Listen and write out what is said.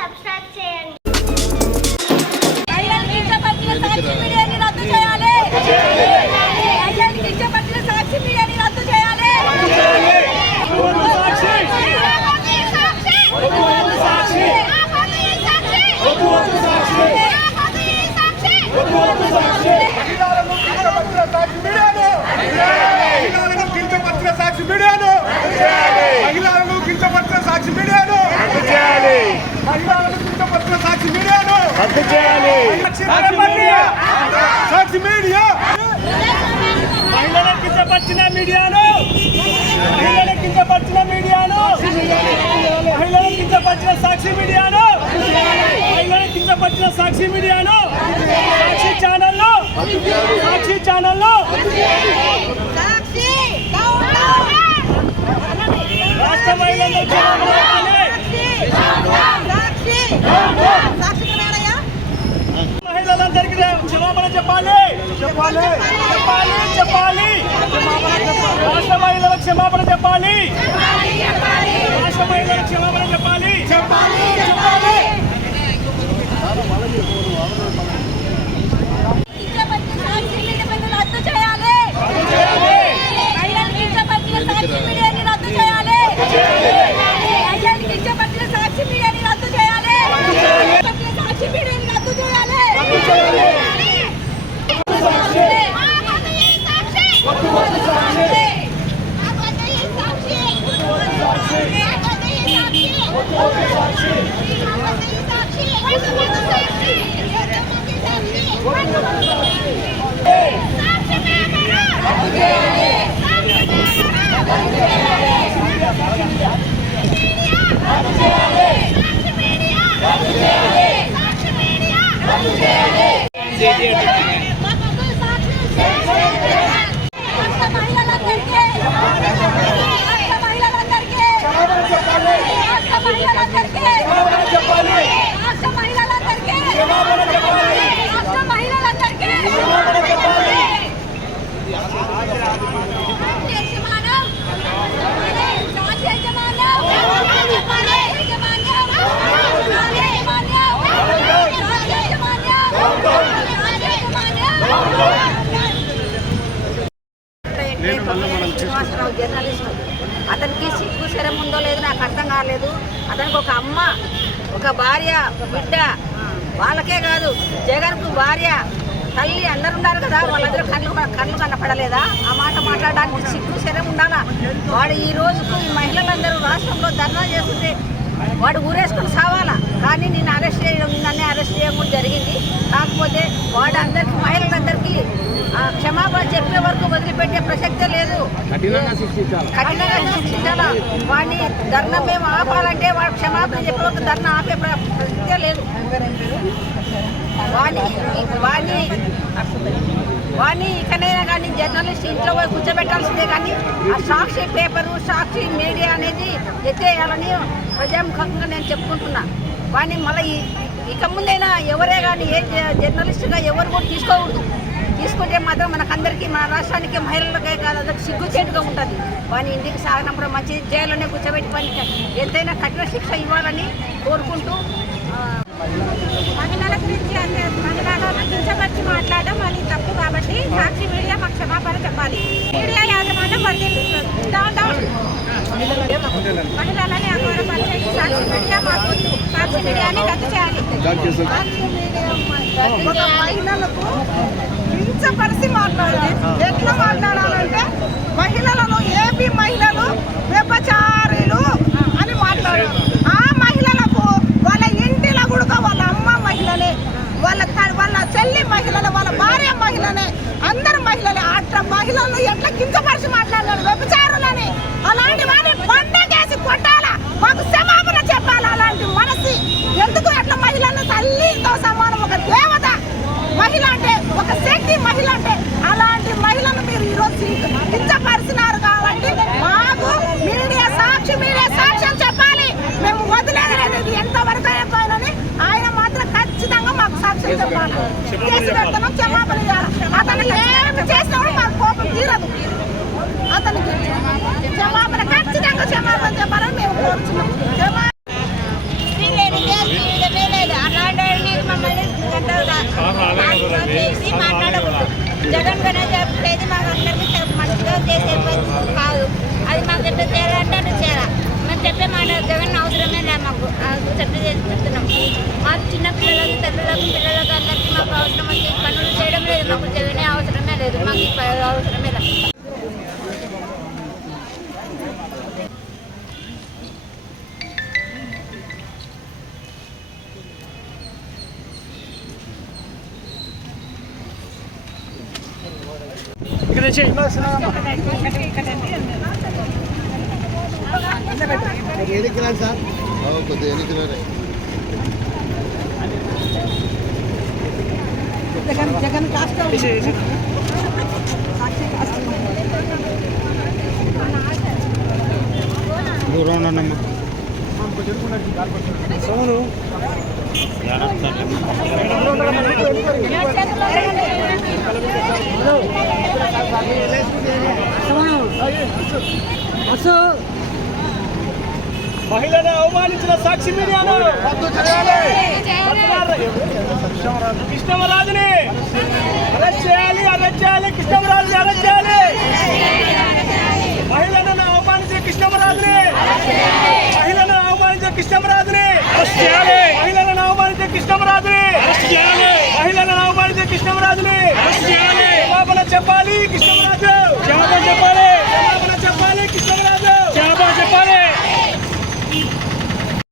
Subscribe చేయండి మహిళలకు ఇష్టపడిన సాక్షి మీడియాని రద్దు చేయాలి మహిళలకు ఇష్టపడిన సాక్షి మీడియాని రద్దు చేయాలి మహిళలను కించపరిచిన సాక్షి మీడియాను మహిళలను కించపరిచిన సాక్షి మీడియాను మహిళలను కించపరిచిన సాక్షి మీడియాను సాక్షి మీడియా. మహిళలను కించపరిచిన మీడియాను. మహిళలను కించపరిచిన మీడియాను. మహిళలను కించపరిచిన సాక్షి మీడియాను. మహిళలను కించపరిచిన సాక్షి మీడియాను సాక్షి ఛానల్లో సాక్షి ఛానల్లో సాక్షి డౌన్ డౌన్ రాష్ట్ర మహిళలు సాక్షి సాక్షి కన్నడయ్య మహిళలందరికీ క్షమాపణ చెప్పాలి చెప్పాలి చెప్పాలి రాష్ట్ర మహిళలకు క్షమాపణ చెప్పాలి. రాష్ట్ర మహిళలకు క్షమాపణ చెప్పాలి చెప్పాలి ఇష్టపడిన సాక్షి మీడియాని రద్దు చేయాలి మహిళలకు ఇష్టపడిన సాక్షి మీడియాని రద్దు చేయాలి మహిళలకు ఇష్టపడిన సాక్షి మీడియాని రద్దు చేయాలి ఇష్టపడిన సాక్షి మీడియాని రద్దు చేయాలి మహిళలందరికీ రాష్ట్ర మహిళలందరికీ రాష్ట్ర మహిళలందరికీ! రాష్ట్ర మహిళలందరికీ! అర్థం అతనికి ఒక అమ్మ ఒక భార్య బిడ్డ. వాళ్ళకే కాదు జగన్కు భార్య తల్లి అందరు ఉన్నారు కదా. వాళ్ళందరూ కళ్ళు కళ్ళు కనపడలేదా? ఆ మాట మాట్లాడడానికి సిగ్గు శరం ఉండాలా? వాడు ఈ రోజుకు ఈ మహిళలందరూ రాష్ట్రంలో ధర్నా చేస్తుంటే వాడు ఊరేసుకుని సావాలా? కానీ నేను అరెస్ట్ చేయడం నన్నే అరెస్ట్ చేయడం జరిగింది. కాకపోతే వాడు అందరికి మహిళలందరికీ క్షమాపణ చెప్పే వరకు వదిలిపెట్టే ప్రసక్తే లేదు. కఠినంగా శిక్షించాలా? వాడిని ధర్నా మేము ఆపాలంటే వాడు క్షమాపణ చెప్పే వరకు ధర్నా ఆపే ప్ర- ప్రసక్తే లేదు. వాడిని వాడిని వాడిని ఇకనైనా కానీ జర్నలిస్ట్ ఇంట్లో పోయి కూర్చోబెట్టాల్సిందే కానీ ఆ సాక్షి పేపరు సాక్షి మీడియా అనేది ఎత్తేయాలని ప్రజాముఖంగా నేను చెప్పుకుంటున్నా. వాడిని మళ్ళీ ఇక ముందైనా ఎవరే కానీ ఏ జర్నలిస్ట్గా ఎవరు కూడా తీసుకోకూడదు. తీసుకుంటే మాత్రం మనకందరికీ మన రాష్ట్రానికి మహిళలకే కాదు అదొక సిగ్గుచేటుగా ఉంటుంది. వాని ఇంటికి సాగనప్పుడు మంచిది. జైల్లోనే కూర్చోబెట్టి పని ఎంతైనా కఠిన శిక్ష ఇవ్వాలని కోరుకుంటూ ఆ, మహిళల గురించి అంటే మహిళలను కించపరిచి మాట్లాడడం అది తప్పు కాబట్టి సాక్షి మీడియా మాకు క్షమాపణ చెప్పాలి. మీడియా యాజమాన్యం మహిళలని అగౌరవపరిచే సాక్షి మీడియా మాకు సాక్షి మీడియాని రద్దు చేయాలి. సాక్షి మీడియా ఒక మహిళలకు కించపరిచి మాట్లాడాలి. ఎట్లా మాట్లాడాలంటే మహిళలను ఏపీ మహిళలు వ్యభచారులు జగన్ గణేష్ చెప్పేది మాకు అందరికీ మంచిగా చేసే కాదు. అది మాకు ఎట్లా చేయాలంటే అట్లా చేయాలి మేము చెప్పే మా జగన్ అవసరమే లే మాకు. చెట్టు చేస్తున్నాం మా చిన్నపిల్లలకు తల్లులకు పిల్లలకు అందరికీ మాకు అవసరం వచ్చి పనులు చేయడం లేదు. మాకు జగనే అవసరమే లేదు. మాకు అవసరమే లేదు. ఇక్కడ నుంచి కొద్దిగా ఎన్నికలే జగన్ జగన్ కాస్త దూరం ఉండమ్మా మహిళను అవమానించిన సాక్షి మీడియాను కృష్ణమరాజుని అరెస్ట్ చేయాలి అరెస్ట్ చేయాలి కృష్ణమరాజుని అరెస్ట్ చేయాలి. మహిళలను అవమానించిన కృష్ణమరాజుని మహిళలను అవమానించిన కృష్ణమరాజుని మహిళలను అవమానించిన కృష్ణమరాజుని మహిళలను అవమానించిన కృష్ణమరాజుని క్షమాపణ చెప్పాలి కృష్ణమరాజు క్షమాపణ చెప్పాలి